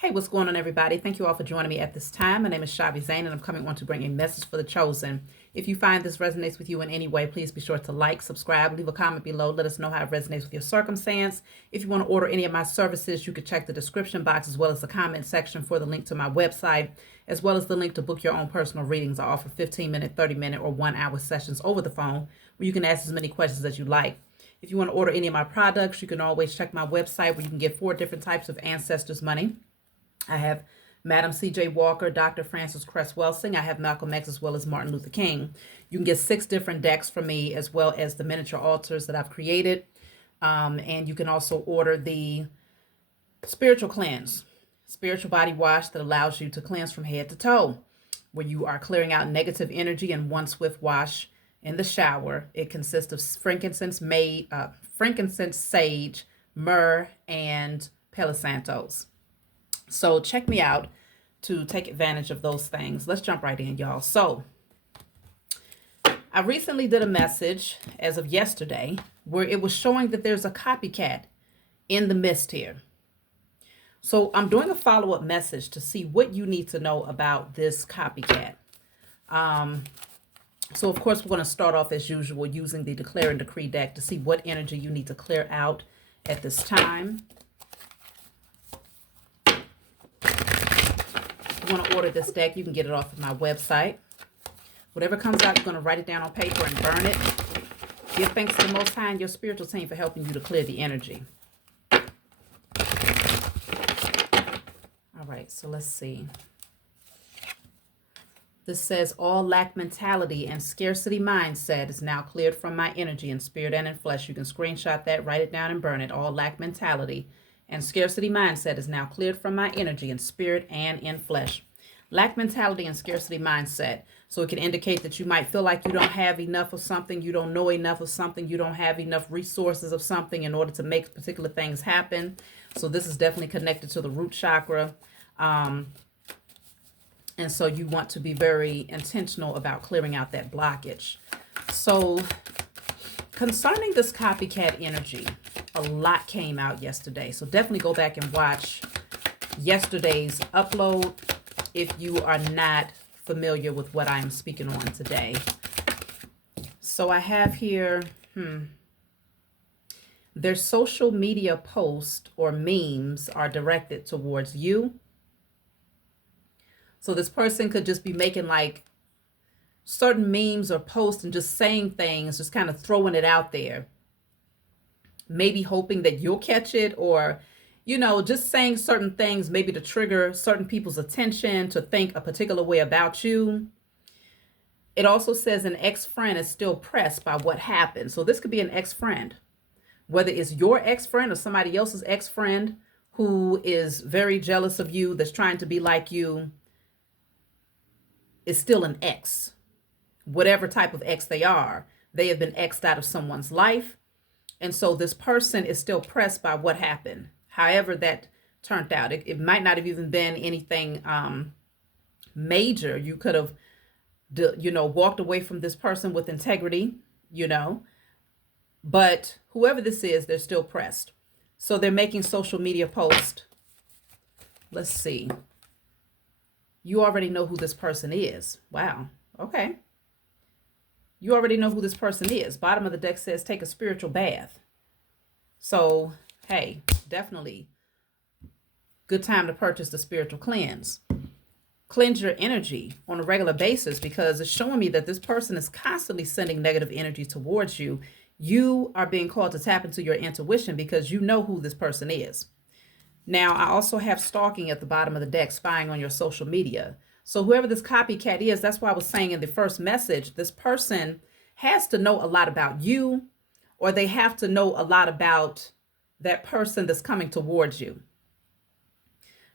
Hey, what's going on, everybody? Thank you all for joining me at this time. My name is Shavi Zane, and I'm coming on to bring a message for the chosen. If you find this resonates with you in any way, please be sure to like, subscribe, leave a comment below. Let us know how it resonates with your circumstance. If you want to order any of my services, you can check the description box as well as the comment section for the link to my website, as well as the link to book your own personal readings. I offer 15-minute, 30-minute, or 1-hour sessions over the phone where you can ask as many questions as you like. If you want to order any of my products, you can always check my website where you can get 4 different types of ancestors' money. I have Madam C.J. Walker, Dr. Francis Cress Welsing. I have Malcolm X as well as Martin Luther King. You can get 6 different decks from me as well as the miniature altars that I've created. And you can also order the spiritual cleanse, spiritual body wash that allows you to cleanse from head to toe, where you are clearing out negative energy in one swift wash in the shower. It consists of frankincense, sage, myrrh, and Palo Santos. So check me out to take advantage of those things. Let's jump right in, y'all. So I recently did a message as of yesterday where it was showing that there's a copycat in the midst here. So I'm doing a follow-up message to see what you need to know about this copycat. So of course, we're going to start off as usual using the Declare and Decree deck to see what energy you need to clear out at this time. If you want to order this deck, you can get it off of my website. Whatever comes out, you're going to write it down on paper and burn it. Give thanks to the Most High and your spiritual team for helping you to clear the energy. All right, so let's see. This says, all lack mentality and scarcity mindset is now cleared from my energy in spirit and in flesh. You can screenshot that, write it down, and burn it. All lack mentality and scarcity mindset is now cleared from my energy in spirit and in flesh. Lack mentality and scarcity mindset. So it can indicate that you might feel like you don't have enough of something, you don't know enough of something, you don't have enough resources of something in order to make particular things happen. So this is definitely connected to the root chakra. And so you want to be very intentional about clearing out that blockage. So concerning this copycat energy, a lot came out yesterday. So definitely go back and watch yesterday's upload if you are not familiar with what I am speaking on today. So I have here, their social media posts or memes are directed towards you. So this person could just be making like certain memes or posts and just saying things, just kind of throwing it out there. Maybe hoping that you'll catch it, or, you know, just saying certain things, maybe to trigger certain people's attention to think a particular way about you. It also says an ex-friend is still pressed by what happened. So this could be an ex-friend, whether it's your ex-friend or somebody else's ex-friend who is very jealous of you, that's trying to be like you, is still an ex. Whatever type of ex they are, they have been exed out of someone's life. And so this person is still pressed by what happened, however that turned out. It might not have even been anything major. You could have, walked away from this person with integrity, But whoever this is, they're still pressed. So they're making social media posts. Let's see. You already know who this person is. Wow. Okay. You already know who this person is. Bottom of the deck says take a spiritual bath. So, hey, definitely good time to purchase the spiritual cleanse. Cleanse your energy on a regular basis, because it's showing me that this person is constantly sending negative energy towards you. You are being called to tap into your intuition because you know who this person is. Now, I also have stalking at the bottom of the deck, spying on your social media. So whoever this copycat is, that's why I was saying in the first message, this person has to know a lot about you, or they have to know a lot about that person that's coming towards you.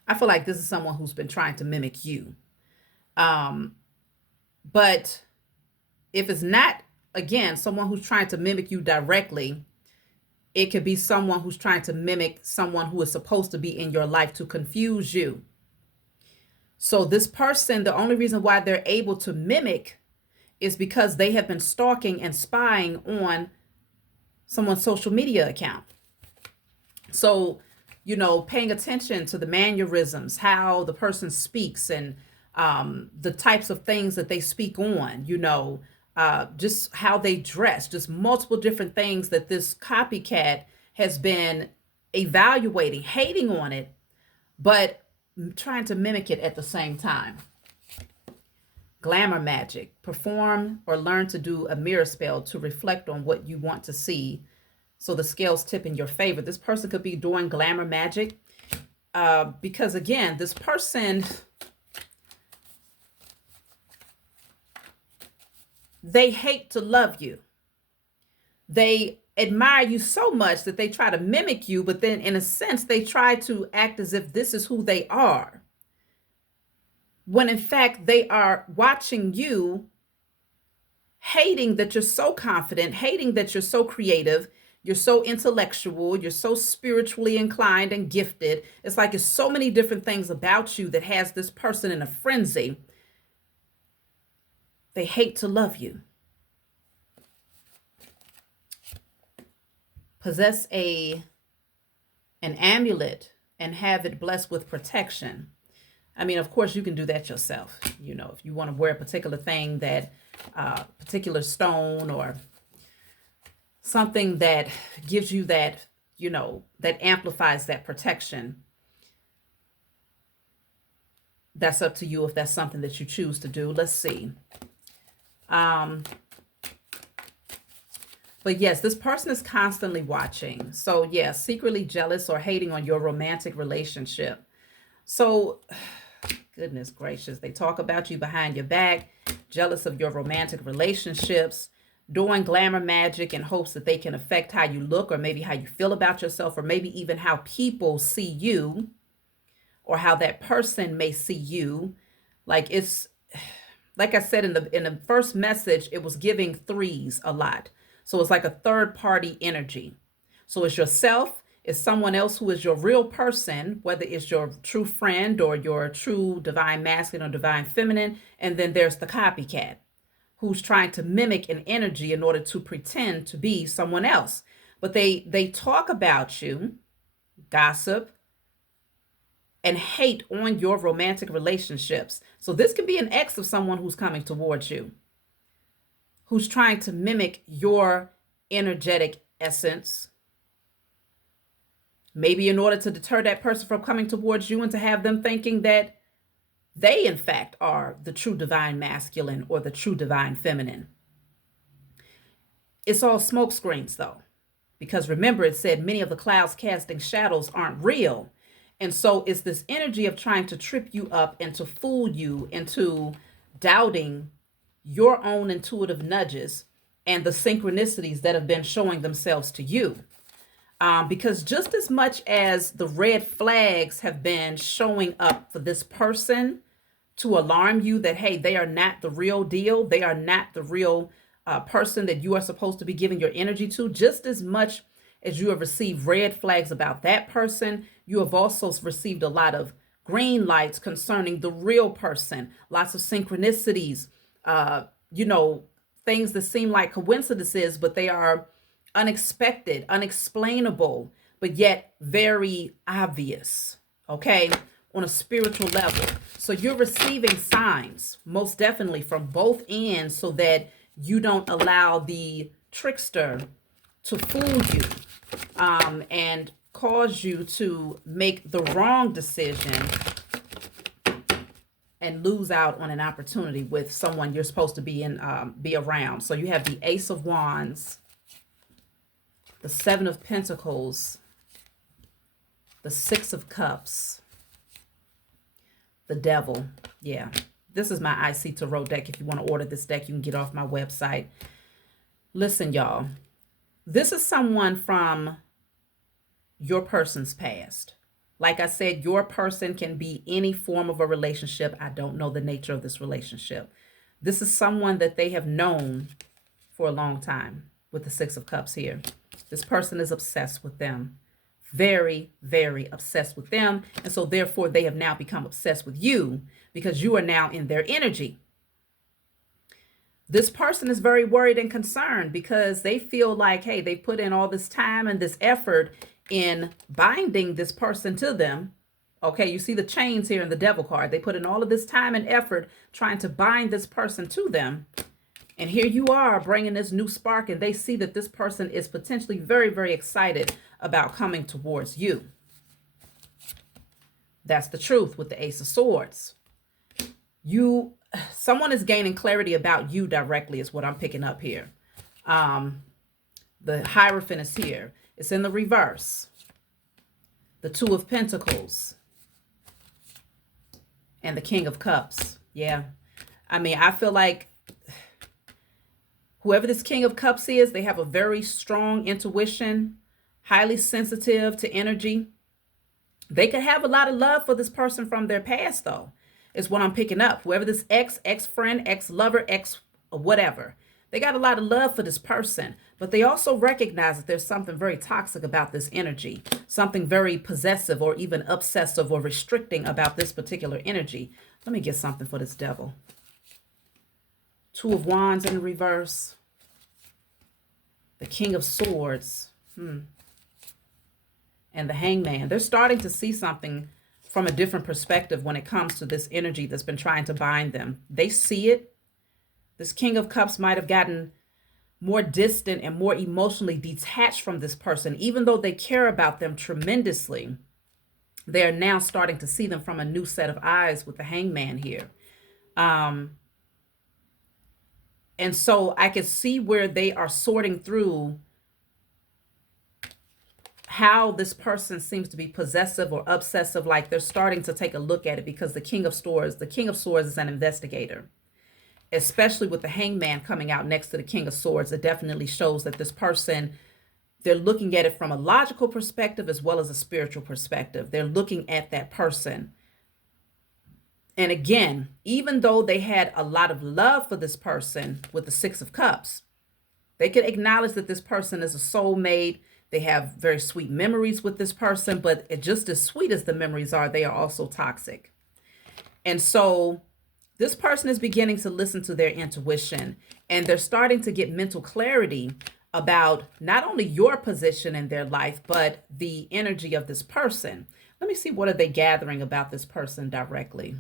I feel like this is someone who's been trying to mimic you. But if it's not, again, someone who's trying to mimic you directly, it could be someone who's trying to mimic someone who is supposed to be in your life to confuse you. So this person, the only reason why they're able to mimic is because they have been stalking and spying on someone's social media account. So you know, paying attention to the mannerisms, how the person speaks, and the types of things that they speak on, you know, just how they dress, just multiple different things that this copycat has been evaluating, hating on it, but trying to mimic it at the same time. Glamour magic. Perform or learn to do a mirror spell to reflect on what you want to see so the scales tip in your favor. This person could be doing glamour magic because, again, this person, they hate to love you. They admire you so much that they try to mimic you, but then in a sense, they try to act as if this is who they are. When in fact, they are watching you, hating that you're so confident, hating that you're so creative, you're so intellectual, you're so spiritually inclined and gifted. It's like there's so many different things about you that has this person in a frenzy. They hate to love you. Possess an amulet and have it blessed with protection. I mean, of course, you can do that yourself. You know, if you want to wear a particular thing, that particular stone or something that gives you that, you know, that amplifies that protection. That's up to you if that's something that you choose to do. Let's see. But yes, this person is constantly watching. So yeah, secretly jealous or hating on your romantic relationship. So, goodness gracious, they talk about you behind your back, jealous of your romantic relationships, doing glamour magic in hopes that they can affect how you look or maybe how you feel about yourself, or maybe even how people see you or how that person may see you. Like it's, like I said in the first message, it was giving threes a lot. So it's like a third party energy. So it's yourself, it's someone else who is your real person, whether it's your true friend or your true divine masculine or divine feminine. And then there's the copycat who's trying to mimic an energy in order to pretend to be someone else. But they talk about you, gossip, and hate on your romantic relationships. So this can be an ex of someone who's coming towards you, who's trying to mimic your energetic essence, maybe in order to deter that person from coming towards you and to have them thinking that they, in fact, are the true divine masculine or the true divine feminine. It's all smoke screens, though, because remember, it said many of the clouds casting shadows aren't real. And so it's this energy of trying to trip you up and to fool you into doubting your own intuitive nudges and the synchronicities that have been showing themselves to you. Because just as much as the red flags have been showing up for this person to alarm you that, hey, they are not the real deal, they are not the real person that you are supposed to be giving your energy to, just as much as you have received red flags about that person, you have also received a lot of green lights concerning the real person, lots of synchronicities, you know, things that seem like coincidences, but they are unexpected, unexplainable, but yet very obvious, okay, on a spiritual level. So you're receiving signs, most definitely, from both ends so that you don't allow the trickster to fool you and cause you to make the wrong decision and lose out on an opportunity with someone you're supposed to be around. So you have the Ace of Wands, the Seven of Pentacles, the Six of Cups, the Devil. Yeah, this is my IC Tarot deck. If you want to order this deck, you can get off my website. Listen, y'all, this is someone from your person's past. Like I said, your person can be any form of a relationship. I don't know the nature of this relationship. This is someone that they have known for a long time with the Six of Cups here. This person is obsessed with them. Very, very obsessed with them. And so therefore they have now become obsessed with you because you are now in their energy. This person is very worried and concerned because they feel like, hey, they put in all this time and this effort in binding this person to them. Okay, you see the chains here in the devil card. They put in all of this time and effort trying to bind this person to them. And here you are bringing this new spark, and they see that this person is potentially very, very excited about coming towards you. That's the truth with the Ace of Swords. Someone is gaining clarity about you directly is what I'm picking up here. The Hierophant is here. It's in the reverse. The Two of Pentacles. And the King of Cups. Yeah. I mean, I feel like whoever this King of Cups is, they have a very strong intuition, highly sensitive to energy. They could have a lot of love for this person from their past, though, is what I'm picking up. Whoever this ex-friend, ex-lover, ex-whatever. They got a lot of love for this person, but they also recognize that there's something very toxic about this energy, something very possessive or even obsessive or restricting about this particular energy. Let me get something for this devil. Two of Wands in reverse. The King of Swords. And the Hangman. They're starting to see something from a different perspective when it comes to this energy that's been trying to bind them. They see it. This King of Cups might have gotten more distant and more emotionally detached from this person, even though they care about them tremendously. They are now starting to see them from a new set of eyes with the Hangman here. And so I can see where they are sorting through how this person seems to be possessive or obsessive. Like they're starting to take a look at it, because the King of Swords is an investigator. Especially with the Hangman coming out next to the King of Swords, it definitely shows that this person, they're looking at it from a logical perspective as well as a spiritual perspective. They're looking at that person. And again, even though they had a lot of love for this person with the Six of Cups, they could acknowledge that this person is a soulmate. They have very sweet memories with this person, but just as sweet as the memories are, they are also toxic. And so this person is beginning to listen to their intuition, and they're starting to get mental clarity about not only your position in their life, but the energy of this person. Let me see, what are they gathering about this person directly?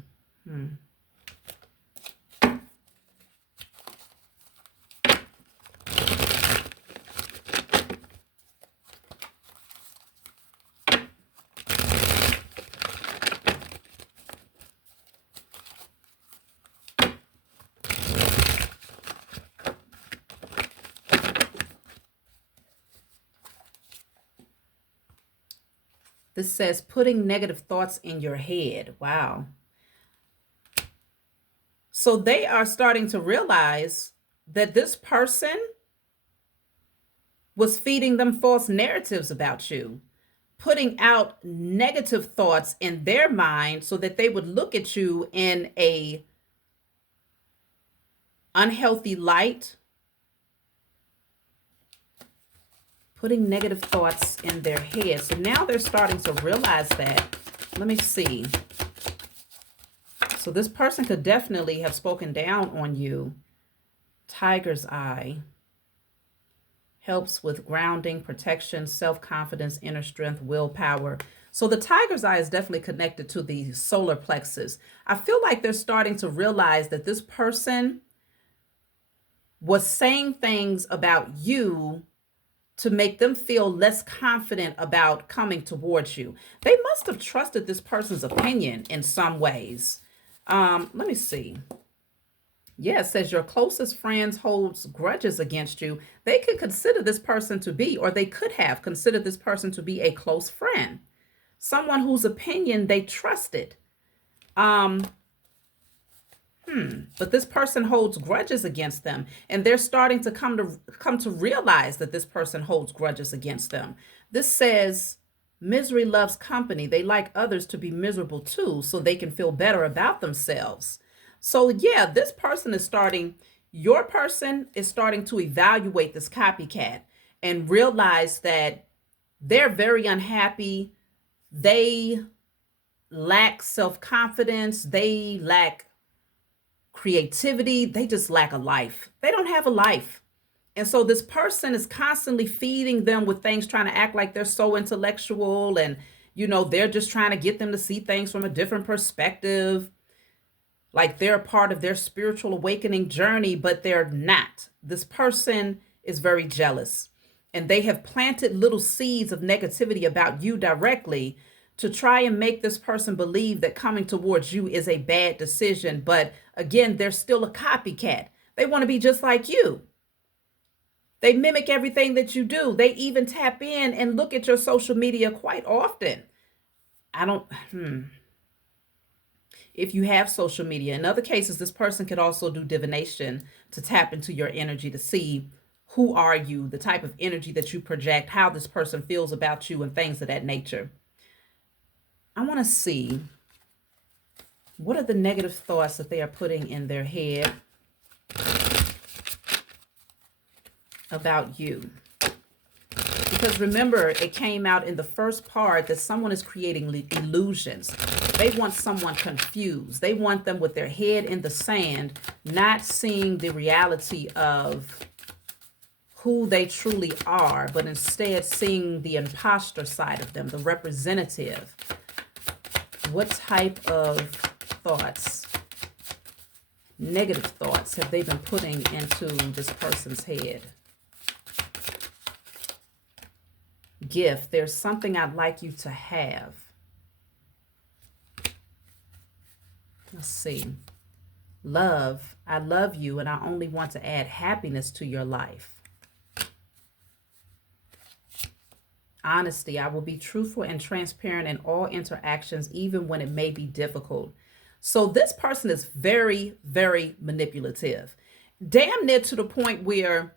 This says putting negative thoughts in your head. Wow. So they are starting to realize that this person was feeding them false narratives about you, putting out negative thoughts in their mind so that they would look at you in a unhealthy light, putting negative thoughts in their head. So now they're starting to realize that. Let me see. So this person could definitely have spoken down on you. Tiger's Eye helps with grounding, protection, self-confidence, inner strength, willpower. So the Tiger's Eye is definitely connected to the solar plexus. I feel like they're starting to realize that this person was saying things about you to make them feel less confident about coming towards you. They must have trusted this person's opinion in some ways. Let me see. Yeah, it says your closest friends holds grudges against you. They could consider this person to be, or they could have considered this person to be a close friend. Someone whose opinion they trusted. But this person holds grudges against them, and they're starting to come to realize that this person holds grudges against them. This says misery loves company. They like others to be miserable too, so they can feel better about themselves. So yeah, this person is starting, your person is starting to evaluate this copycat and realize that they're very unhappy. They lack self-confidence. They lack creativity. They just lack a life. They don't have a life. And so this person is constantly feeding them with things, trying to act like they're so intellectual, and, they're just trying to get them to see things from a different perspective, like they're a part of their spiritual awakening journey, but they're not. This person is very jealous, and they have planted little seeds of negativity about you directly to try and make this person believe that coming towards you is a bad decision. But again, they're still a copycat. They want to be just like you. They mimic everything that you do. They even tap in and look at your social media quite often. I don't, if you have social media. In other cases, this person could also do divination to tap into your energy to see who are you, the type of energy that you project, how this person feels about you, and things of that nature. I want to see, what are the negative thoughts that they are putting in their head about you? Because remember, it came out in the first part that someone is creating illusions. They want someone confused. They want them with their head in the sand, not seeing the reality of who they truly are, but instead seeing the imposter side of them, the representative. What type of thoughts, negative thoughts, have they been putting into this person's head? Gift, there's something I'd like you to have. Let's see. Love, I love you, and I only want to add happiness to your life. Honesty, I will be truthful and transparent in all interactions, even when it may be difficult. So this person is very, very manipulative. Damn near to the point where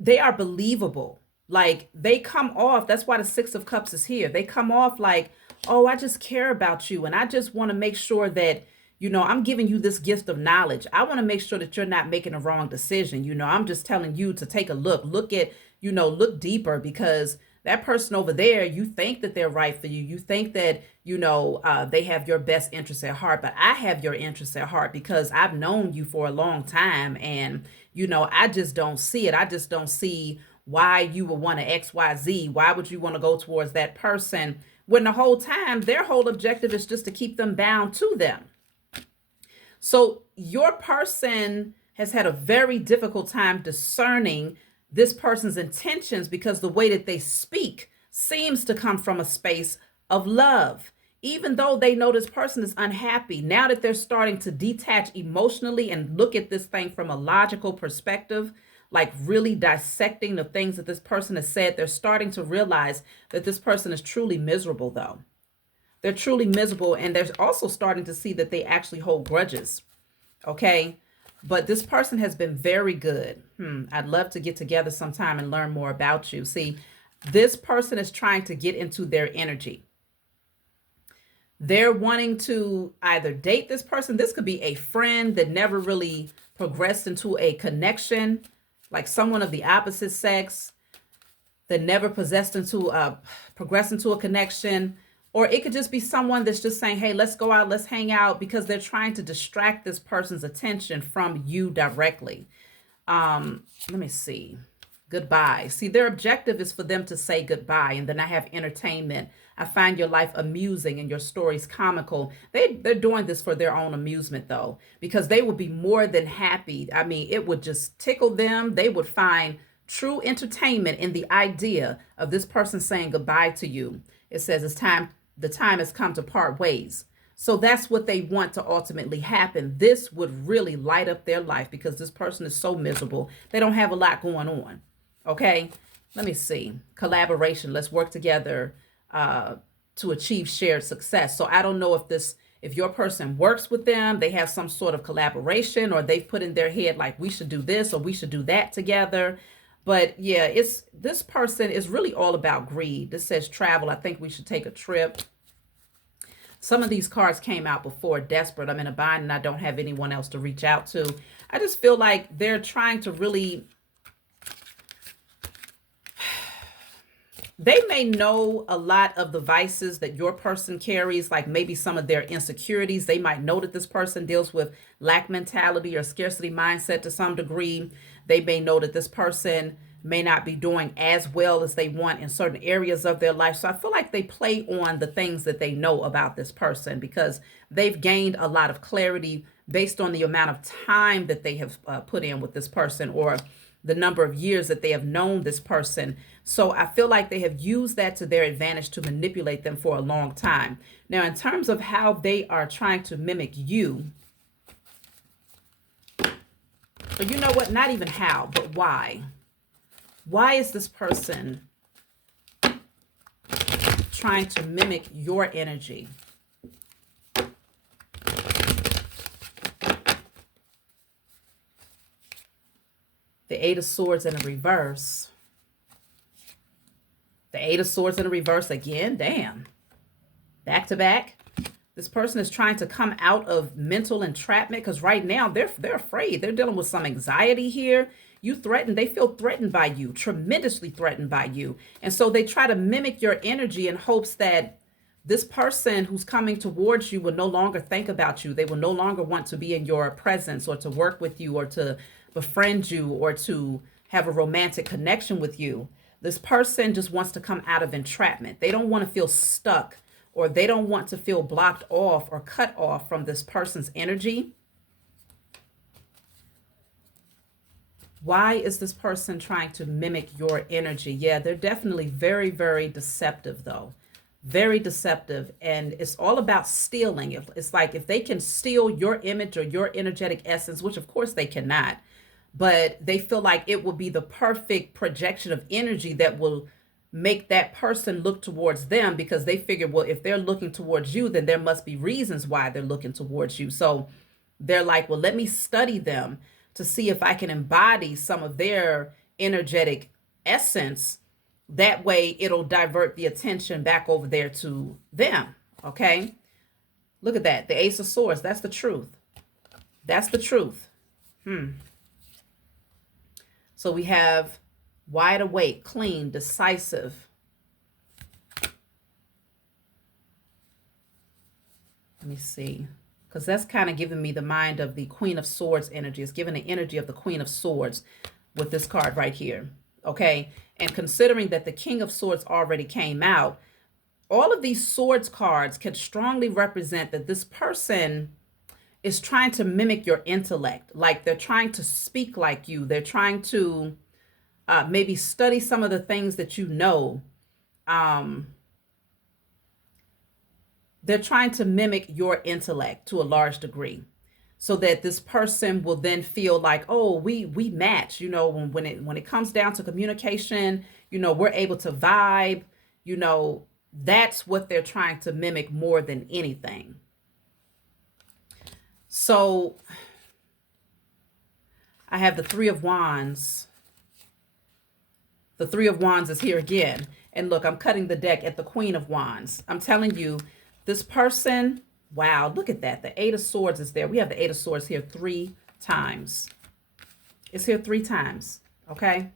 they are believable. Like, they come off, that's why the Six of Cups is here. They come off like, oh, I just care about you, and I just want to make sure that, I'm giving you this gift of knowledge. I want to make sure that you're not making a wrong decision. I'm just telling you to take a look at, look deeper, because that person over there, you think that they're right for you. You think that, they have your best interests at heart, but I have your interests at heart because I've known you for a long time, and, I just don't see it. I just don't see why you would want to XYZ. Why would you want to go towards that person when the whole time their whole objective is just to keep them bound to them? So your person has had a very difficult time discerning this person's intentions, because the way that they speak seems to come from a space of love. Even though they know this person is unhappy, now that they're starting to detach emotionally and look at this thing from a logical perspective, like really dissecting the things that this person has said, they're starting to realize that this person is truly miserable, though. They're truly miserable, and they're also starting to see that they actually hold grudges, okay? But this person has been very good. I'd love to get together sometime and learn more about you. See, this person is trying to get into their energy. They're wanting to either date this person. This could be a friend that never really progressed into a connection, like someone of the opposite sex that never progressed into a connection. Or it could just be someone that's just saying, hey, let's go out, let's hang out, because they're trying to distract this person's attention from you directly. Let me see. Goodbye. See, their objective is for them to say goodbye. And then I have entertainment. I find your life amusing and your stories comical. They're doing this for their own amusement, though, because they would be more than happy. I mean, it would just tickle them. They would find true entertainment in the idea of this person saying goodbye to you. It says the time has come to part ways. So that's what they want to ultimately happen. This would really light up their life, because this person is so miserable. They don't have a lot going on. Okay, let me see. Collaboration. Let's work together to achieve shared success. So I don't know if your person works with them, they have some sort of collaboration, or they've put in their head like, we should do this or we should do that together. But yeah, this person is really all about greed. This says travel. I think we should take a trip. Some of these cards came out before. Desperate. I'm in a bind and I don't have anyone else to reach out to. I just feel like they're trying to really They may know a lot of the vices that your person carries, like maybe some of their insecurities. They might know that this person deals with lack mentality or scarcity mindset to some degree. They may know that this person may not be doing as well as they want in certain areas of their life. So I feel like they play on the things that they know about this person because they've gained a lot of clarity based on the amount of time that they have put in with this person, or the number of years that they have known this person. So I feel like they have used that to their advantage to manipulate them for a long time. Now, in terms of how they are trying to mimic you, but you know what? Not even how, but why. Why is this person trying to mimic your energy? The Eight of Swords in a reverse. The Eight of Swords in a reverse again. Damn. Back to back. This person is trying to come out of mental entrapment because right now they're afraid. They're dealing with some anxiety here. You threaten, they feel threatened by you, tremendously threatened by you. And so they try to mimic your energy in hopes that this person who's coming towards you will no longer think about you. They will no longer want to be in your presence or to work with you or to befriend you or to have a romantic connection with you. This person just wants to come out of entrapment. They don't want to feel stuck, or they don't want to feel blocked off or cut off from this person's energy. Why is this person trying to mimic your energy? Yeah, they're definitely very, very deceptive though. Very deceptive. And it's all about stealing. It's like if they can steal your image or your energetic essence, which of course they cannot, but they feel like it will be the perfect projection of energy that will make that person look towards them, because they figure, well, if they're looking towards you, then there must be reasons why they're looking towards you. So they're like, well, let me study them to see if I can embody some of their energetic essence. That way it'll divert the attention back over there to them. Okay. Look at that. The Ace of Swords. That's the truth. That's the truth. So we have wide awake, clean, decisive. Let me see. Because that's kind of giving me the mind of the Queen of Swords energy. It's giving the energy of the Queen of Swords with this card right here. Okay. And considering that the King of Swords already came out, all of these swords cards can strongly represent that this person is trying to mimic your intellect. Like they're trying to speak like you. They're trying to maybe study some of the things that you know. They're trying to mimic your intellect to a large degree, so that this person will then feel like, oh, we match. You know, when it comes down to communication, you know, we're able to vibe. You know, that's what they're trying to mimic more than anything. So I have the Three of Wands. The Three of Wands is here again. And look, I'm cutting the deck at the Queen of Wands. I'm telling you, this person, wow, look at that. The Eight of Swords is there. We have the Eight of Swords here 3 times. It's here 3 times, okay?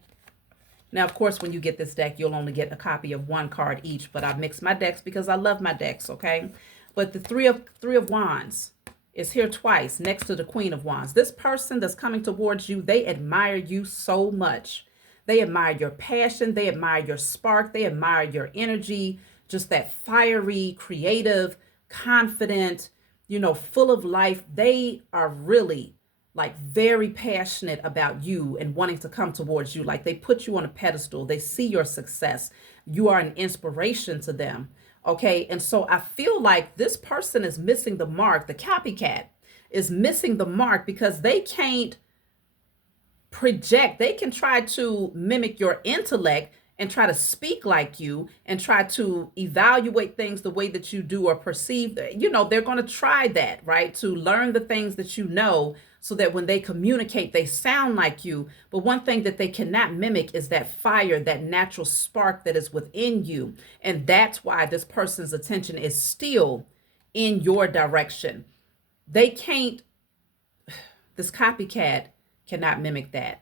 Now, of course, when you get this deck, you'll only get a copy of 1 card each, but I mix my decks because I love my decks, okay? But the Three of Wands is here twice next to the Queen of Wands. This person that's coming towards you, they admire you so much. They admire your passion. They admire your spark. They admire your energy, just that fiery, creative, confident, you know, full of life. They are really like very passionate about you and wanting to come towards you. Like they put you on a pedestal. They see your success. You are an inspiration to them. Okay. And so I feel like this person is missing the mark. The copycat is missing the mark because they can't project. They can try to mimic your intellect and try to speak like you and try to evaluate things the way that you do or perceive. You know, they're going to try that, right? To learn the things that you know so that when they communicate, they sound like you. But one thing that they cannot mimic is that fire, that natural spark that is within you. And that's why this person's attention is still in your direction. They can't, this copycat cannot mimic that.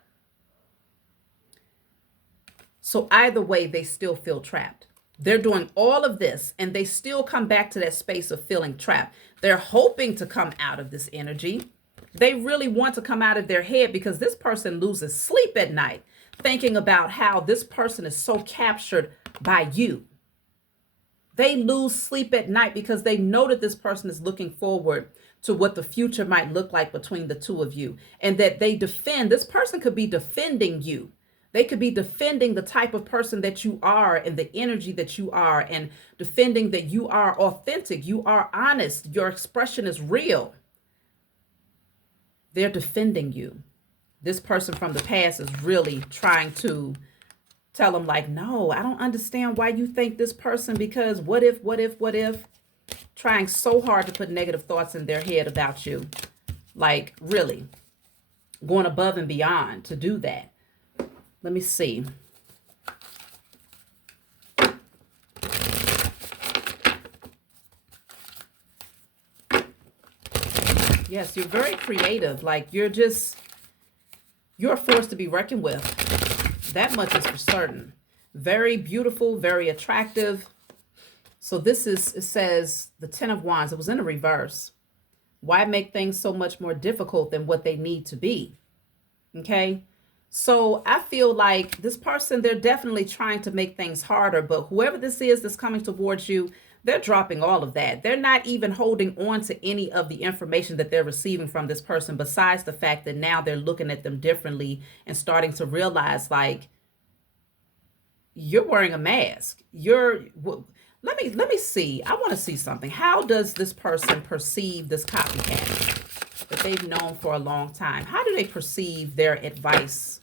So either way, they still feel trapped. They're doing all of this and they still come back to that space of feeling trapped. They're hoping to come out of this energy. They really want to come out of their head because this person loses sleep at night thinking about how this person is so captured by you. They lose sleep at night because they know that this person is looking forward to what the future might look like between the two of you, and that they defend. This person could be defending you. They could be defending the type of person that you are and the energy that you are, and defending that you are authentic, you are honest, your expression is real. They're defending you. This person from the past is really trying to tell them, like, no, I don't understand why you think this person, because what if, trying so hard to put negative thoughts in their head about you, like really going above and beyond to do that. Let me see. Yes, you're very creative. Like you're a force to be reckoned with. That much is for certain. Very beautiful, very attractive. So this is, it says the 10 of Wands. It was in a reverse. Why make things so much more difficult than what they need to be? Okay. So I feel like this person, they're definitely trying to make things harder, but whoever this is that's coming towards you, they're dropping all of that. They're not even holding on to any of the information that they're receiving from this person, besides the fact that now they're looking at them differently and starting to realize, like, you're wearing a mask. Let me see. I want to see something. How does this person perceive this copycat that they've known for a long time? How do they perceive their advice?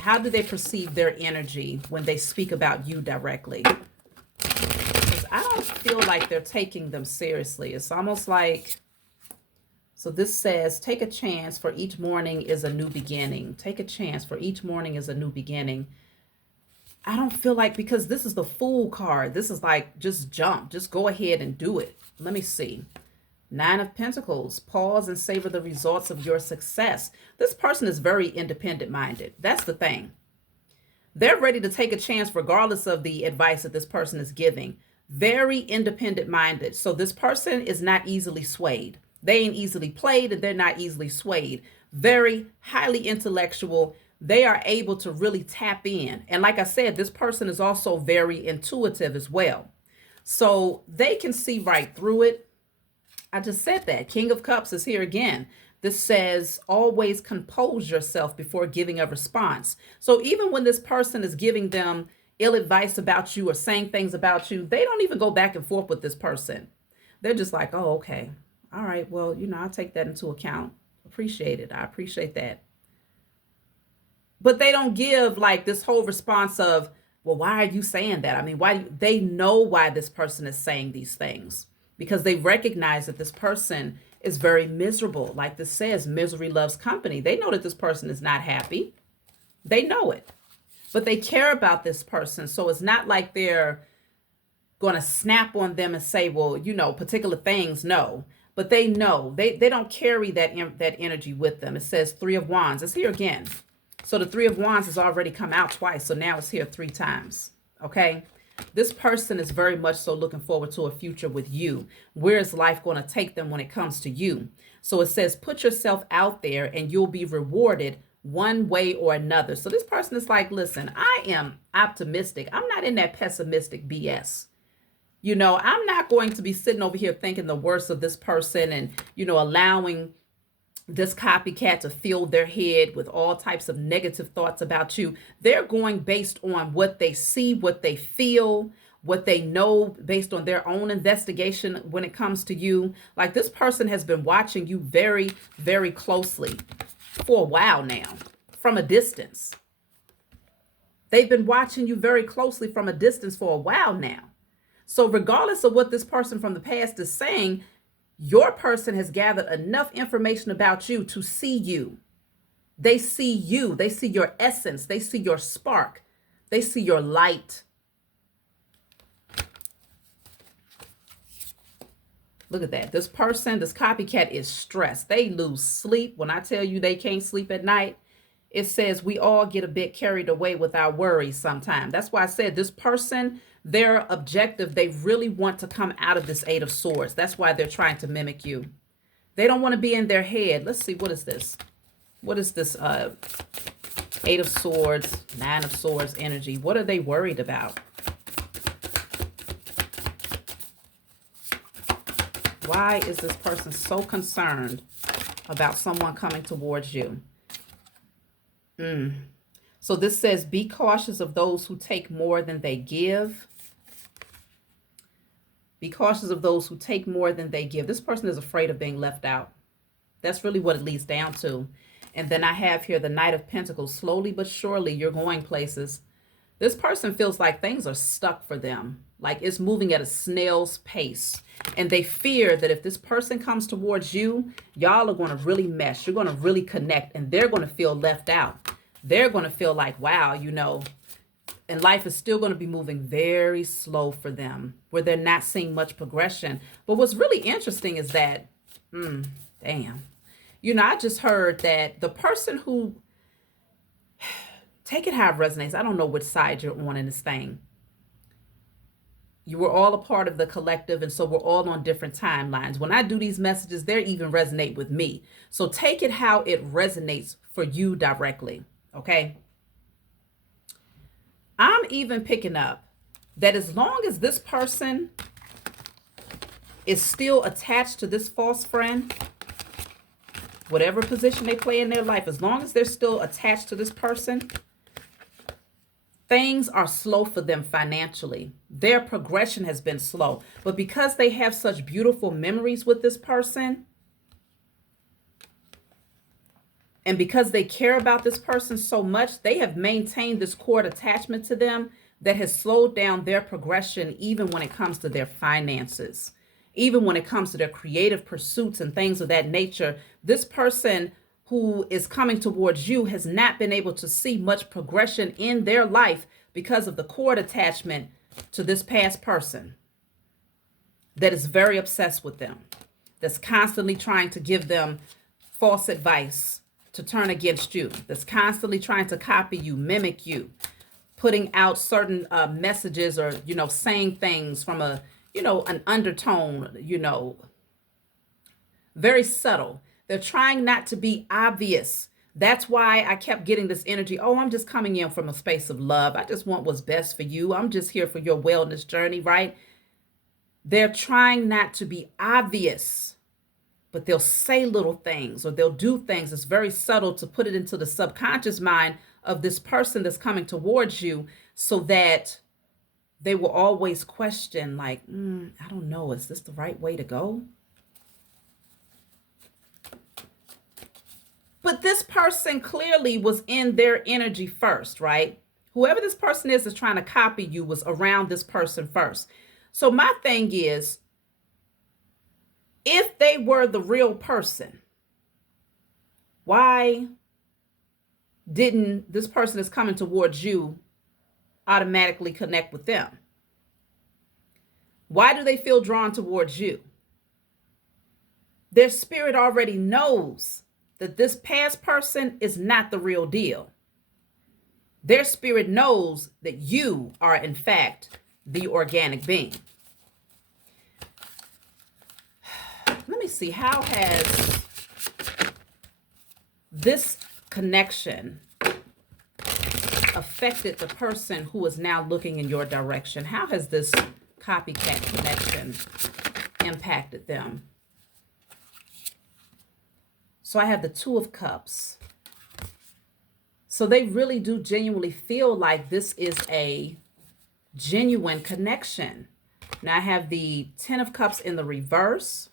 How do they perceive their energy when they speak about you directly? Because I don't feel like they're taking them seriously. It's almost like, so this says, take a chance, for each morning is a new beginning. Take a chance, for each morning is a new beginning. I don't feel like, because this is the Fool card. This is like, just jump, just go ahead and do it. Let me see. 9 of Pentacles, pause and savor the results of your success. This person is very independent minded. That's the thing. They're ready to take a chance regardless of the advice that this person is giving. Very independent minded. So this person is not easily swayed. They ain't easily played and they're not easily swayed. Very highly intellectual. They are able to really tap in. And like I said, this person is also very intuitive as well. So they can see right through it. I just said that. King of Cups is here again. This says, always compose yourself before giving a response. So even when this person is giving them ill advice about you or saying things about you, they don't even go back and forth with this person. They're just like, oh, okay. All right. Well, I'll take that into account. Appreciate it. I appreciate that. But they don't give like this whole response of, well, why are you saying that? I mean, they know why this person is saying these things, because they recognize that this person is very miserable. Like this says, misery loves company. They know that this person is not happy. They know it, but they care about this person. So it's not like they're going to snap on them and say, well, particular things. No, but they know they don't carry that energy with them. It says 3 of Wands. It's here again. So the 3 of Wands has already come out twice. So now it's here 3 times. Okay. This person is very much so looking forward to a future with you. Where is life going to take them when it comes to you? So it says, put yourself out there and you'll be rewarded one way or another. So this person is like, listen, I am optimistic. I'm not in that pessimistic BS. I'm not going to be sitting over here thinking the worst of this person and, allowing this copycat to fill their head with all types of negative thoughts about you. They're going based on what they see, what they feel, what they know, based on their own investigation when it comes to you. Like this person has been watching you very, very closely for a while now, from a distance. They've been watching you very closely from a distance for a while now. So regardless of what this person from the past is saying, your person has gathered enough information about you to see you. They see you. They see your essence. They see your spark. They see your light. Look at that. This person, this copycat is stressed. They lose sleep. When I tell you they can't sleep at night, it says we all get a bit carried away with our worries sometimes. That's why I said this person, their objective, they really want to come out of this Eight of Swords. That's why they're trying to mimic you. They don't want to be in their head. Let's see, what is this? What is this Eight of Swords, Nine of Swords energy? What are they worried about? Why is this person so concerned about someone coming towards you? So this says, be cautious of those who take more than they give. Be cautious of those who take more than they give. This person is afraid of being left out. That's really what it leads down to. And then I have here the Knight of Pentacles. Slowly but surely, you're going places. This person feels like things are stuck for them. Like it's moving at a snail's pace. And they fear that if this person comes towards you, y'all are going to really mesh. You're going to really connect. And they're going to feel left out. They're going to feel like, wow, you know, and life is still going to be moving very slow for them, where they're not seeing much progression. But what's really interesting is that, damn, you know, I just heard that the person who, take it how it resonates. I don't know which side you're on in this thing. You were all a part of the collective, and so we're all on different timelines. When I do these messages, they even resonate with me. So take it how it resonates for you directly, okay? I'm even picking up that as long as this person is still attached to this false friend, whatever position they play in their life, as long as they're still attached to this person, things are slow for them financially. Their progression has been slow. But because they have such beautiful memories with this person, and because they care about this person so much, they have maintained this cord attachment to them that has slowed down their progression, even when it comes to their finances, even when it comes to their creative pursuits and things of that nature. This person who is coming towards you has not been able to see much progression in their life because of the cord attachment to this past person that is very obsessed with them, that's constantly trying to give them false advice to turn against you, that's constantly trying to copy you, mimic you, putting out certain messages, or, you know, saying things from a, you know, an undertone, you know, very subtle. They're trying not to be obvious. That's why I kept getting this energy. Oh, I'm just coming in from a space of love. I just want what's best for you. I'm just here for your wellness journey, right? They're trying not to be obvious, but they'll say little things, or they'll do things that's very subtle to put it into the subconscious mind of this person that's coming towards you, so that they will always question, like, I don't know, is this the right way to go? But this person clearly was in their energy first, right? Whoever this person is that's trying to copy you was around this person first. So my thing is, if they were the real person, why didn't this person that's coming towards you automatically connect with them? Why do they feel drawn towards you? Their spirit already knows that this past person is not the real deal. Their spirit knows that you are, in fact, the organic being. Let me see, how has this connection affected the person who is now looking in your direction? How has this copycat connection impacted them? So I have the Two of Cups. So they really do genuinely feel like this is a genuine connection. Now I have the Ten of Cups in the reverse.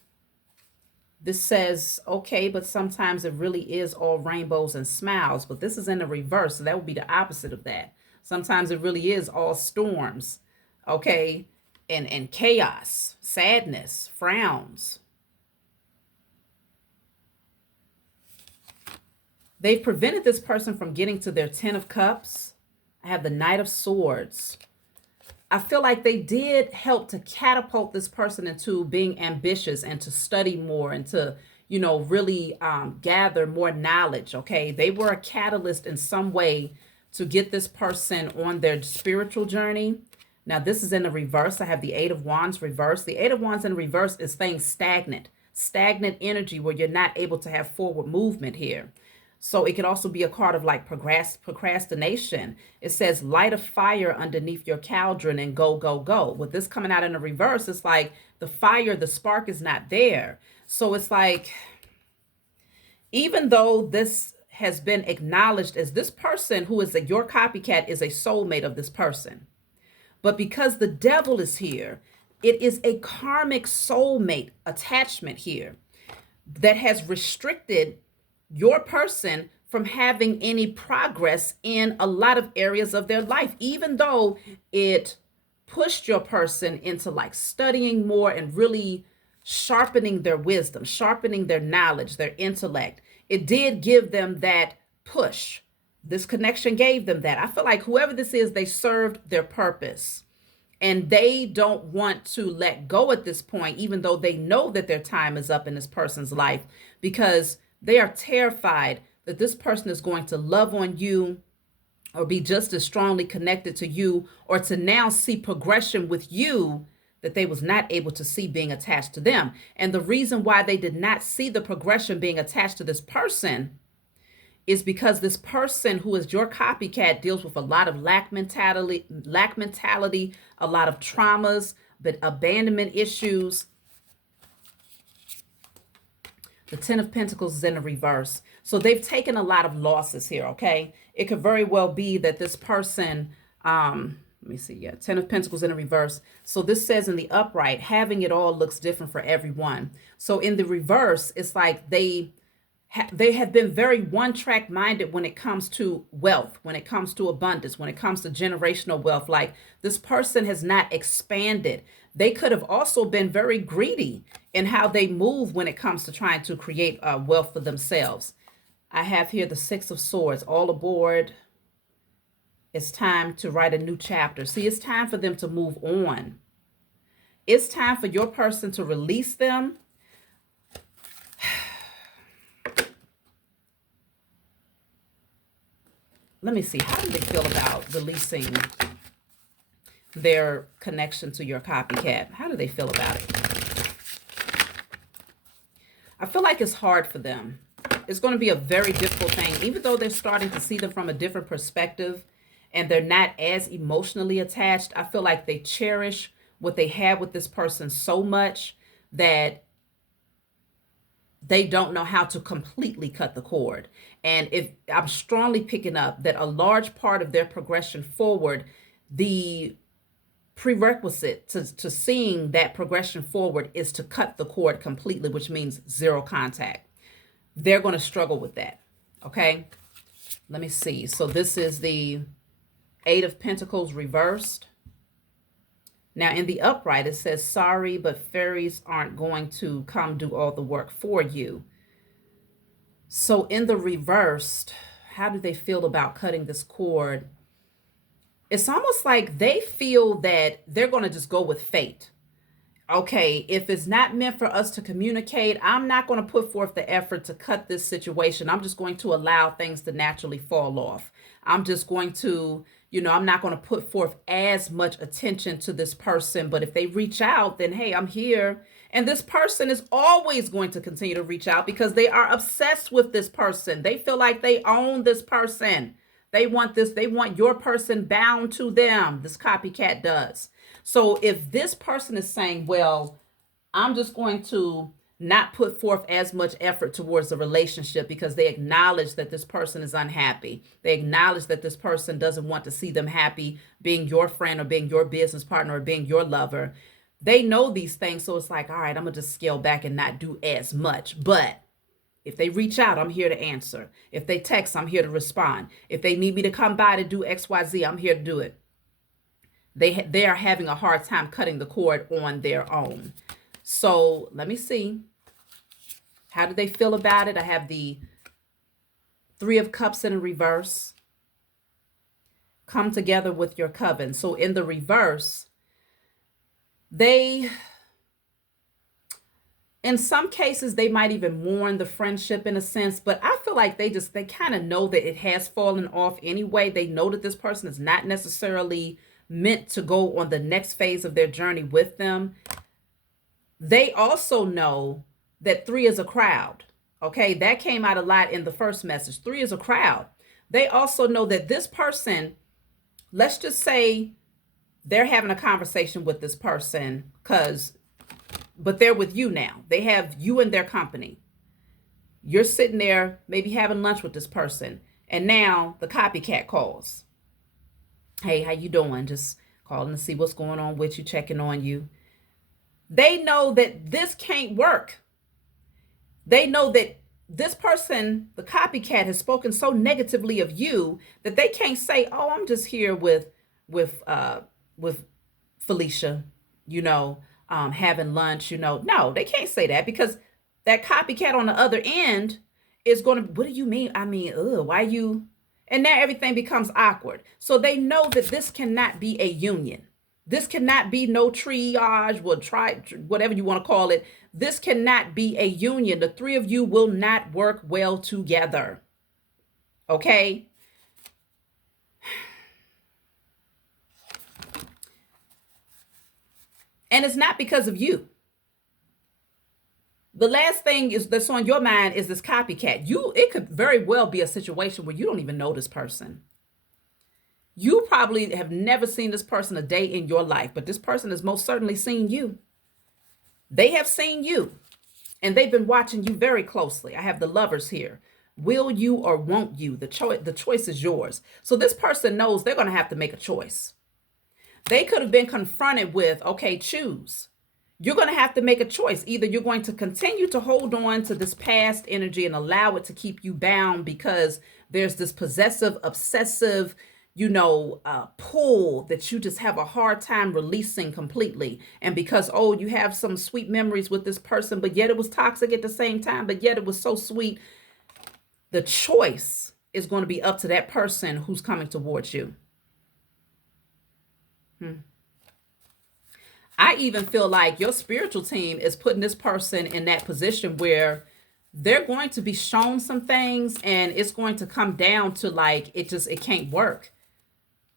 This says, okay, but sometimes it really is all rainbows and smiles, but this is in the reverse, so that would be the opposite of that. Sometimes it really is all storms, okay, and chaos, sadness, frowns. They've prevented this person from getting to their Ten of Cups. I have the Knight of Swords. I feel like they did help to catapult this person into being ambitious and to study more and to, really gather more knowledge. Okay. They were a catalyst in some way to get this person on their spiritual journey. Now, this is in the reverse. I have the Eight of Wands reverse. The Eight of Wands in reverse is staying stagnant energy where you're not able to have forward movement here. So it could also be a card of like procrastination. It says light a fire underneath your cauldron and go, go, go. With this coming out in the reverse, it's like the fire, the spark is not there. So it's like, even though this has been acknowledged as this person who is your copycat is a soulmate of this person, but because the devil is here, it is a karmic soulmate attachment here that has restricted your person from having any progress in a lot of areas of their life, even though it pushed your person into like studying more and really sharpening their wisdom, sharpening their knowledge, their intellect. It did give them that push. This connection gave them that. I feel like whoever this is, they served their purpose. And they don't want to let go at this point, even though they know that their time is up in this person's life, because they are terrified that this person is going to love on you or be just as strongly connected to you, or to now see progression with you that they was not able to see being attached to them. And the reason why they did not see the progression being attached to this person is because this person who is your copycat deals with a lot of lack mentality, a lot of traumas, but abandonment issues. The Ten of Pentacles is in the reverse. So they've taken a lot of losses here, okay? It could very well be that this person, let me see, yeah, Ten of Pentacles in the reverse. So this says in the upright, having it all looks different for everyone. So in the reverse, it's like they have been very one-track minded when it comes to wealth, when it comes to abundance, when it comes to generational wealth. Like this person has not expanded. They could have also been very greedy in how they move when it comes to trying to create wealth for themselves. I have here the Six of Swords. All aboard. It's time to write a new chapter. See, it's time for them to move on. It's time for your person to release them. Let me see. How do they feel about releasing their connection to your copycat? How do they feel about it? I feel like it's hard for them. It's going to be a very difficult thing, even though they're starting to see them from a different perspective and they're not as emotionally attached. I feel like they cherish what they have with this person so much that they don't know how to completely cut the cord. And if I'm strongly picking up that a large part of their progression forward, the prerequisite to seeing that progression forward is to cut the cord completely, which means zero contact. They're going to struggle with that. Okay. Let me see. So this is the Eight of Pentacles reversed. Now in the upright, it says, sorry, but fairies aren't going to come do all the work for you. So in the reversed, how do they feel about cutting this cord? It's almost like they feel that they're going to just go with fate. Okay, if it's not meant for us to communicate, I'm not going to put forth the effort to cut this situation. I'm just going to allow things to naturally fall off. I'm just going to, I'm not going to put forth as much attention to this person. But if they reach out, then hey, I'm here. And this person is always going to continue to reach out because they are obsessed with this person. They feel like they own this person. They want this. They want your person bound to them. This copycat does. So if this person is saying, well, I'm just going to not put forth as much effort towards the relationship because they acknowledge that this person is unhappy. They acknowledge that this person doesn't want to see them happy being your friend or being your business partner or being your lover. They know these things. So it's like, all right, I'm going to just scale back and not do as much. But if they reach out, I'm here to answer. If they text, I'm here to respond. If they need me to come by to do X, Y, Z, I'm here to do it. They are having a hard time cutting the cord on their own. So let me see. How do they feel about it? I have the Three of Cups in reverse. Come together with your coven. So in the reverse, they In some cases, they might even mourn the friendship in a sense, but I feel like they kind of know that it has fallen off anyway. They know that this person is not necessarily meant to go on the next phase of their journey with them. They also know that three is a crowd. Okay, that came out a lot in the first message. Three is a crowd. They also know that this person, let's just say they're having a conversation with this person but they're with you now. They have you in their company. You're sitting there maybe having lunch with this person, and now the copycat calls. Hey, how you doing? Just calling to see what's going on with you, checking on you. They know that this can't work. They know that this person, the copycat, has spoken so negatively of you that they can't say, "Oh, I'm just here with Felicia, having lunch." No, they can't say that, because that copycat on the other end is going to, "What do you mean? I mean, why you?" And now everything becomes awkward. So they know that this cannot be a union. This cannot be no triage, whatever you want to call it. This cannot be a union. The three of you will not work well together. Okay? And it's not because of you. The last thing that's on your mind is this copycat. It could very well be a situation where you don't even know this person. You probably have never seen this person a day in your life, but this person has most certainly seen you. They have seen you, and they've been watching you very closely. I have the Lovers here. Will you or won't you? The choice is yours. So this person knows they're going to have to make a choice. They could have been confronted with, okay, choose. You're going to have to make a choice. Either you're going to continue to hold on to this past energy and allow it to keep you bound because there's this possessive, obsessive, pull that you just have a hard time releasing completely. And because, you have some sweet memories with this person, but yet it was toxic at the same time, but yet it was so sweet. The choice is going to be up to that person who's coming towards you. I even feel like your spiritual team is putting this person in that position where they're going to be shown some things, and it's going to come down to like, it can't work.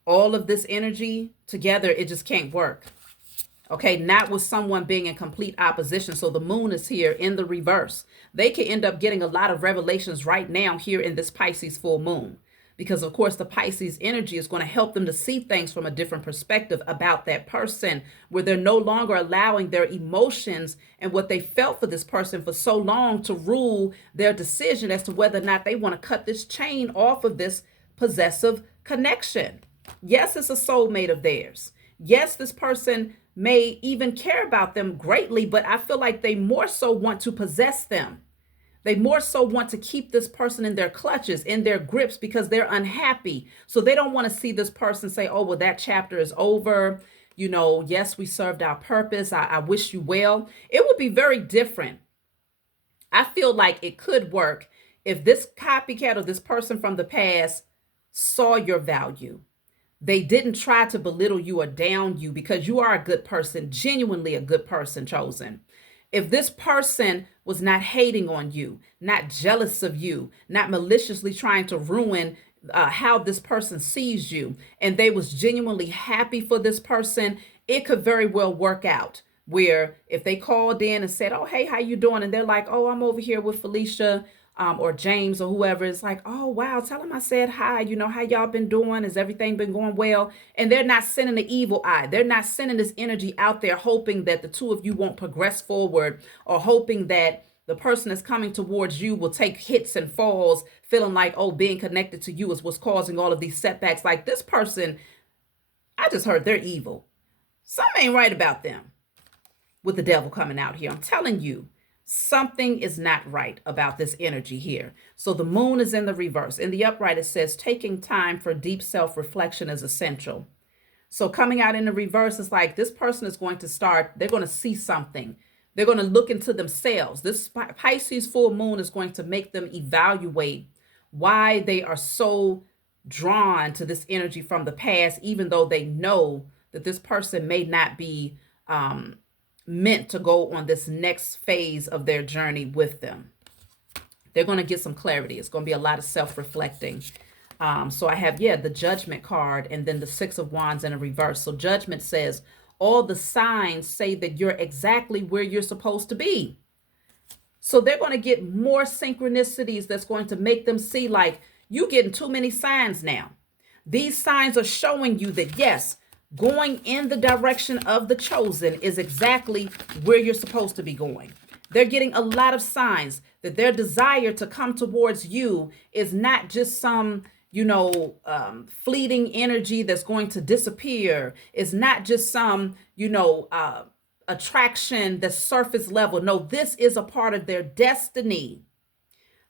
All of this energy together, it just can't work. Okay, not with someone being in complete opposition. So the moon is here in the reverse. They could end up getting a lot of revelations right now here in this Pisces full moon, because of course the Pisces energy is going to help them to see things from a different perspective about that person, where they're no longer allowing their emotions and what they felt for this person for so long to rule their decision as to whether or not they want to cut this chain off of this possessive connection. Yes, it's a soulmate of theirs. Yes, this person may even care about them greatly, but I feel like they more so want to possess them. They more so want to keep this person in their clutches, in their grips, because they're unhappy. So they don't want to see this person say, "Oh, well, that chapter is over. Yes, we served our purpose. I wish you well." It would be very different. I feel like it could work if this copycat or this person from the past saw your value. They didn't try to belittle you or down you, because you are a good person, genuinely a good person, chosen. If this person was not hating on you, not jealous of you, not maliciously trying to ruin how this person sees you, and they was genuinely happy for this person, it could very well work out. Where if they called in and said, "Oh, hey, how you doing?" And they're like, "Oh, I'm over here with Felicia," or James or whoever, is like, "Oh, wow, tell him I said hi. How y'all been doing? Has everything been going well?" And they're not sending the evil eye. They're not sending this energy out there hoping that the two of you won't progress forward, or hoping that the person that's coming towards you will take hits and falls, feeling like, being connected to you is what's causing all of these setbacks. Like, this person, I just heard they're evil. Something ain't right about them with the devil coming out here. I'm telling you. Something is not right about this energy here. So the moon is in the reverse. In the upright, it says taking time for deep self-reflection is essential. So coming out in the reverse is like, this person is going to they're going to see something. They're going to look into themselves. This Pisces full moon is going to make them evaluate why they are so drawn to this energy from the past, even though they know that this person may not be meant to go on this next phase of their journey with them. They're going to get some clarity. It's going to be a lot of self-reflecting. So I have, the Judgment card and then the Six of Wands in a reverse. So Judgment says, all the signs say that you're exactly where you're supposed to be. So they're going to get more synchronicities that's going to make them see like you getting too many signs now. These signs are showing you that, yes, going in the direction of the chosen is exactly where you're supposed to be going. They're getting a lot of signs that their desire to come towards you is not just some, fleeting energy that's going to disappear. It's not just some, attraction that's surface level. No, this is a part of their destiny.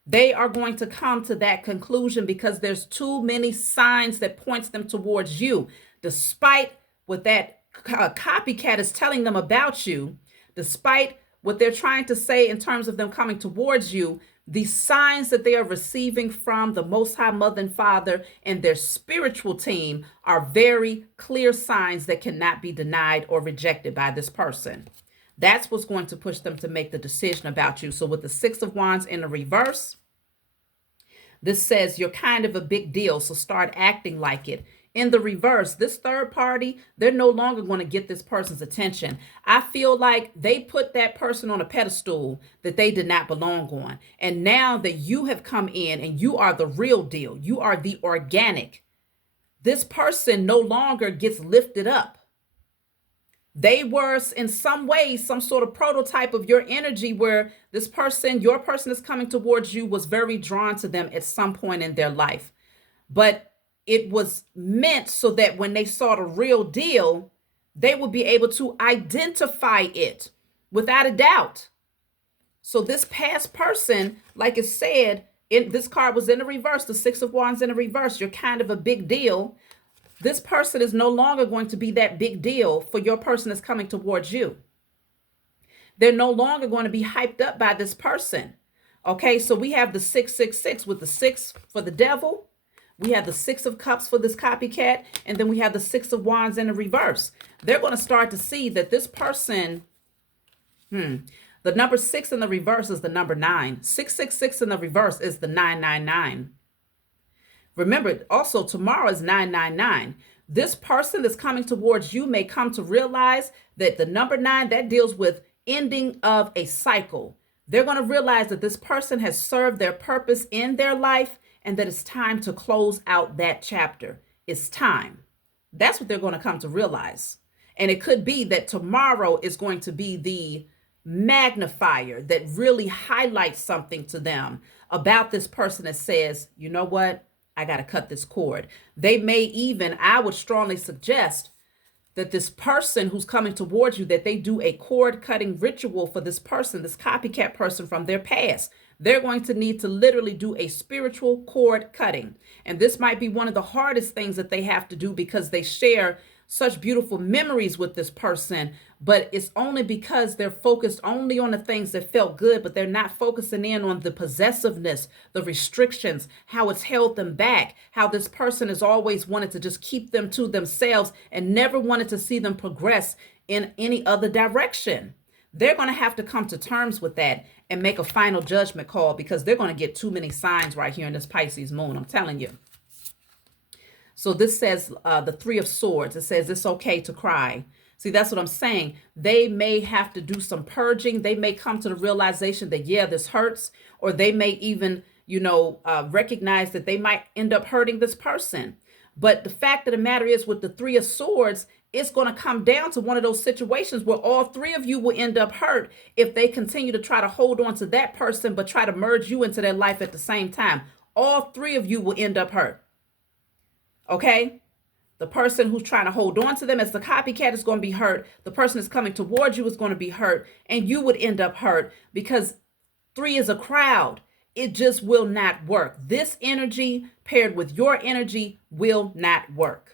They are going to come to that conclusion because there's too many signs that points them towards you. Despite what that copycat is telling them about you, despite what they're trying to say in terms of them coming towards you, the signs that they are receiving from the Most High Mother and Father and their spiritual team are very clear signs that cannot be denied or rejected by this person. That's what's going to push them to make the decision about you. So with the Six of Wands in the reverse, this says you're kind of a big deal, so start acting like it. In the reverse, this third party, they're no longer going to get this person's attention. I feel like they put that person on a pedestal that they did not belong on. And now that you have come in and you are the real deal, you are the organic, this person no longer gets lifted up. They were in some way, some sort of prototype of your energy where this person, your person is coming towards you was very drawn to them at some point in their life. But it was meant so that when they saw the real deal, they would be able to identify it without a doubt. So this past person, like it said, this card was in the reverse, the Six of Wands in the reverse. You're kind of a big deal. This person is no longer going to be that big deal for your person that's coming towards you. They're no longer going to be hyped up by this person. Okay, so we have the 666 with the 6 for the devil. We have the Six of Cups for this copycat, and then we have the Six of Wands in the reverse. They're going to start to see that this person, the number 6 in the reverse is the number 9. 666 in the reverse is the 999. Remember, also tomorrow is 999. This person that's coming towards you may come to realize that the number 9, that deals with ending of a cycle. They're going to realize that this person has served their purpose in their life and that it's time to close out that chapter. It's time. That's what they're going to come to realize. And it could be that tomorrow is going to be the magnifier that really highlights something to them about this person that says, you know what? I got to cut this cord. They may even, I would strongly suggest that this person who's coming towards you, that they do a cord cutting ritual for this person, this copycat person from their past. They're going to need to literally do a spiritual cord cutting. And this might be one of the hardest things that they have to do because they share such beautiful memories with this person, but it's only because they're focused only on the things that felt good, but they're not focusing in on the possessiveness, the restrictions, how it's held them back, how this person has always wanted to just keep them to themselves and never wanted to see them progress in any other direction. They're going to have to come to terms with that and make a final judgment call because they're going to get too many signs right here in this Pisces moon. I'm telling you. So this says the Three of Swords. It says it's okay to cry. See, that's what I'm saying. They may have to do some purging. They may come to the realization that, yeah, this hurts. Or they may even, recognize that they might end up hurting this person. But the fact of the matter is with the Three of Swords, it's going to come down to one of those situations where all three of you will end up hurt if they continue to try to hold on to that person, but try to merge you into their life at the same time. All three of you will end up hurt. Okay? The person who's trying to hold on to them as the copycat is going to be hurt. The person that's coming towards you is going to be hurt. And you would end up hurt because 3 is a crowd. It just will not work. This energy paired with your energy will not work.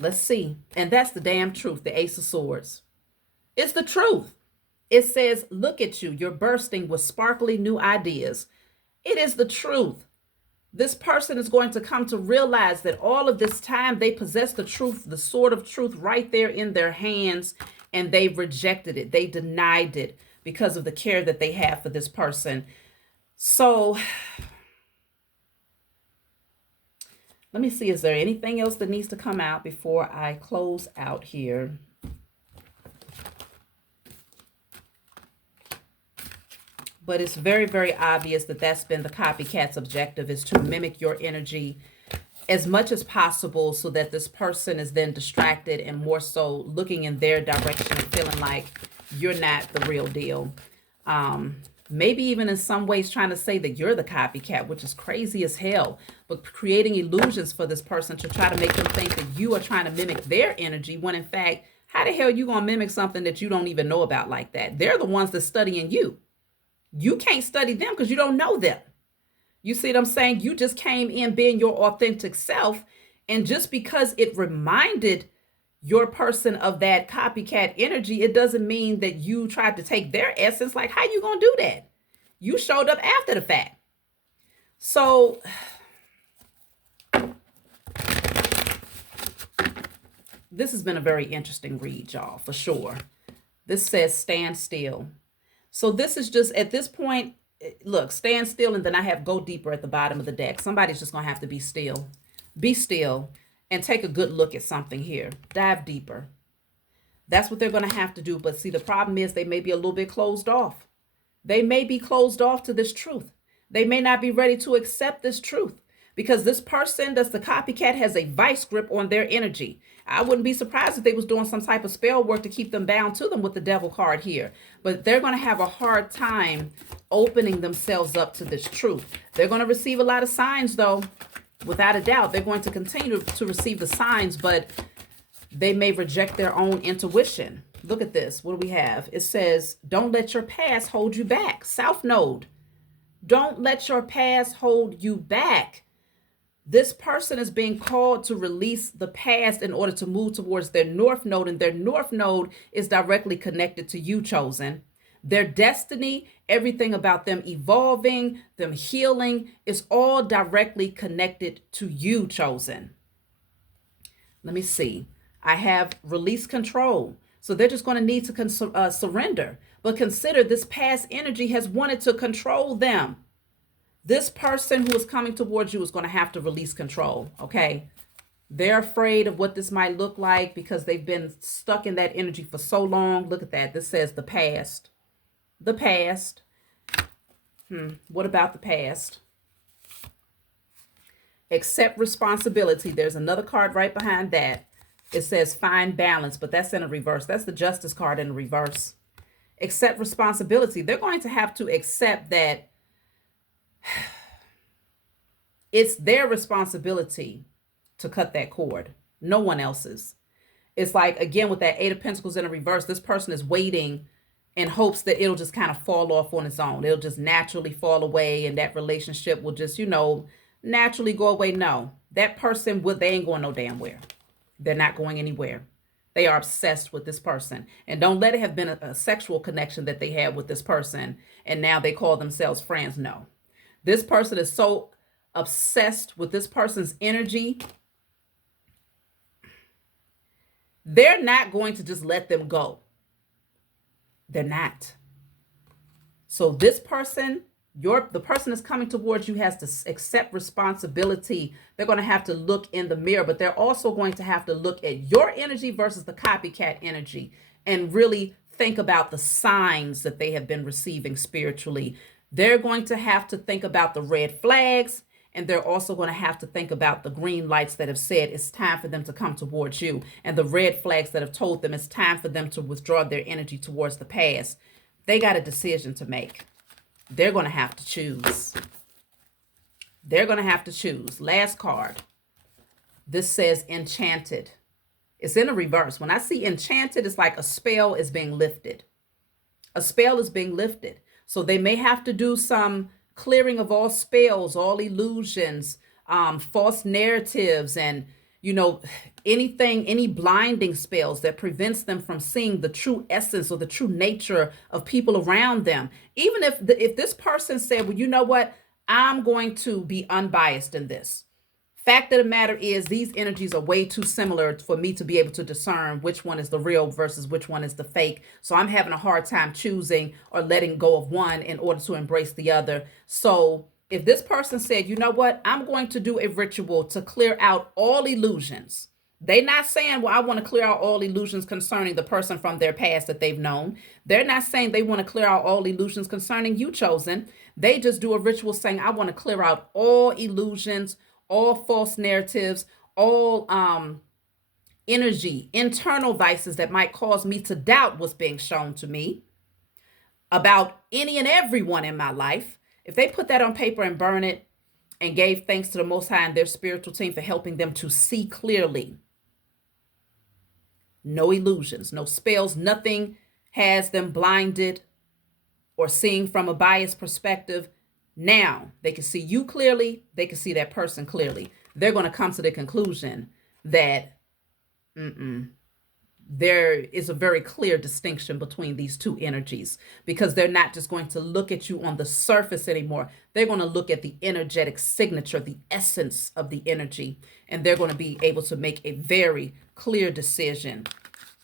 Let's see. And that's the damn truth, the Ace of Swords. It's the truth. It says, look at you. You're bursting with sparkly new ideas. It is the truth. This person is going to come to realize that all of this time they possess the truth, the sword of truth right there in their hands, and they rejected it. They denied it because of the care that they have for this person. So let me see, is there anything else that needs to come out before I close out here? But it's very, very obvious that that's been the copycat's objective, is to mimic your energy as much as possible so that this person is then distracted and more so looking in their direction and feeling like you're not the real deal. Maybe even in some ways trying to say that you're the copycat, which is crazy as hell, but creating illusions for this person to try to make them think that you are trying to mimic their energy, when in fact, how the hell are you going to mimic something that you don't even know about like that? They're the ones that's studying you. You can't study them because you don't know them. You see what I'm saying? You just came in being your authentic self. And just because it reminded your person of that copycat energy, it doesn't mean that you tried to take their essence. Like, how you gonna do that? You showed up after the fact. So this has been a very interesting read, y'all, for sure. This says stand still. So this is just, at this point, look, stand still, and then I have go deeper at the bottom of the deck. Somebody's just going to have to be still. Be still and take a good look at something here. Dive deeper. That's what they're going to have to do. But see, the problem is they may be a little bit closed off. They may be closed off to this truth. They may not be ready to accept this truth because this person that's the copycat has a vice grip on their energy. I wouldn't be surprised if they was doing some type of spell work to keep them bound to them with the devil card here. But they're going to have a hard time opening themselves up to this truth. They're going to receive a lot of signs, though. Without a doubt, they're going to continue to receive the signs, but they may reject their own intuition. Look at this. What do we have? It says, don't let your past hold you back. South Node. Don't let your past hold you back. This person is being called to release the past in order to move towards their North Node, and their North Node is directly connected to you, chosen. Their destiny, everything about them evolving, them healing, is all directly connected to you, chosen. Let me see. I have release control. So they're just going to need to surrender. But consider this past energy has wanted to control them. This person who is coming towards you is going to have to release control, okay? They're afraid of what this might look like because they've been stuck in that energy for so long. Look at that. This says the past. The past. What about the past? Accept responsibility. There's another card right behind that. It says find balance, but that's in a reverse. That's the Justice card in a reverse. Accept responsibility. They're going to have to accept that it's their responsibility to cut that cord, no one else's. It's like, again, with that Eight of Pentacles in a reverse, this person is waiting in hopes that it'll just kind of fall off on its own. It'll just naturally fall away, and that relationship will just, naturally go away. No, that person, they ain't going no damn where. They're not going anywhere. They are obsessed with this person. And don't let it have been a sexual connection that they had with this person, and now they call themselves friends. No. This person is so obsessed with this person's energy, they're not going to just let them go. They're not. So this person, the person that's coming towards you, has to accept responsibility. They're going to have to look in the mirror, but they're also going to have to look at your energy versus the copycat energy and really think about the signs that they have been receiving spiritually. They're going to have to think about the red flags, and they're also going to have to think about the green lights that have said it's time for them to come towards you, and the red flags that have told them it's time for them to withdraw their energy towards the past. They got a decision to make. They're going to have to choose. They're going to have to choose. Last card. This says enchanted. It's in a reverse. When I see enchanted, it's like a spell is being lifted. A spell is being lifted. So they may have to do some clearing of all spells, all illusions, false narratives, and, anything, any blinding spells that prevents them from seeing the true essence or the true nature of people around them. Even if this person said, well, you know what? I'm going to be unbiased in this. Fact of the matter is, these energies are way too similar for me to be able to discern which one is the real versus which one is the fake. So I'm having a hard time choosing or letting go of one in order to embrace the other. So if this person said, you know what, I'm going to do a ritual to clear out all illusions. They're not saying, well, I want to clear out all illusions concerning the person from their past that they've known. They're not saying they want to clear out all illusions concerning you, chosen. They just do a ritual saying, I want to clear out all illusions, all false narratives, all energy, internal vices that might cause me to doubt what's being shown to me about any and everyone in my life. If they put that on paper and burn it and gave thanks to the Most High and their spiritual team for helping them to see clearly, no illusions, no spells, nothing has them blinded or seeing from a biased perspective. Now they can see you clearly. They can see that person clearly. They're going to come to the conclusion that there is a very clear distinction between these two energies, because they're not just going to look at you on the surface anymore. They're going to look at the energetic signature, the essence of the energy, and they're going to be able to make a very clear decision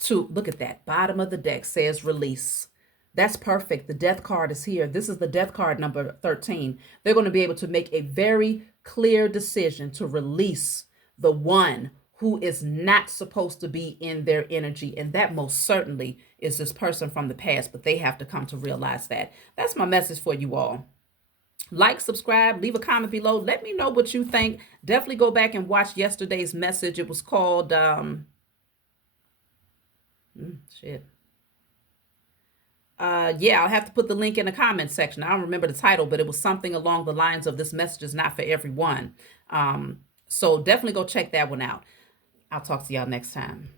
to look at that. Bottom of the deck says release. That's perfect. The death card is here. This is the death card number 13. They're going to be able to make a very clear decision to release the one who is not supposed to be in their energy. And that most certainly is this person from the past, but they have to come to realize that. That's my message for you all. Like, subscribe, leave a comment below. Let me know what you think. Definitely go back and watch yesterday's message. It was called, yeah, I'll have to put the link in the comment section. I don't remember the title, but it was something along the lines of this message is not for everyone. So definitely go check that one out. I'll talk to y'all next time.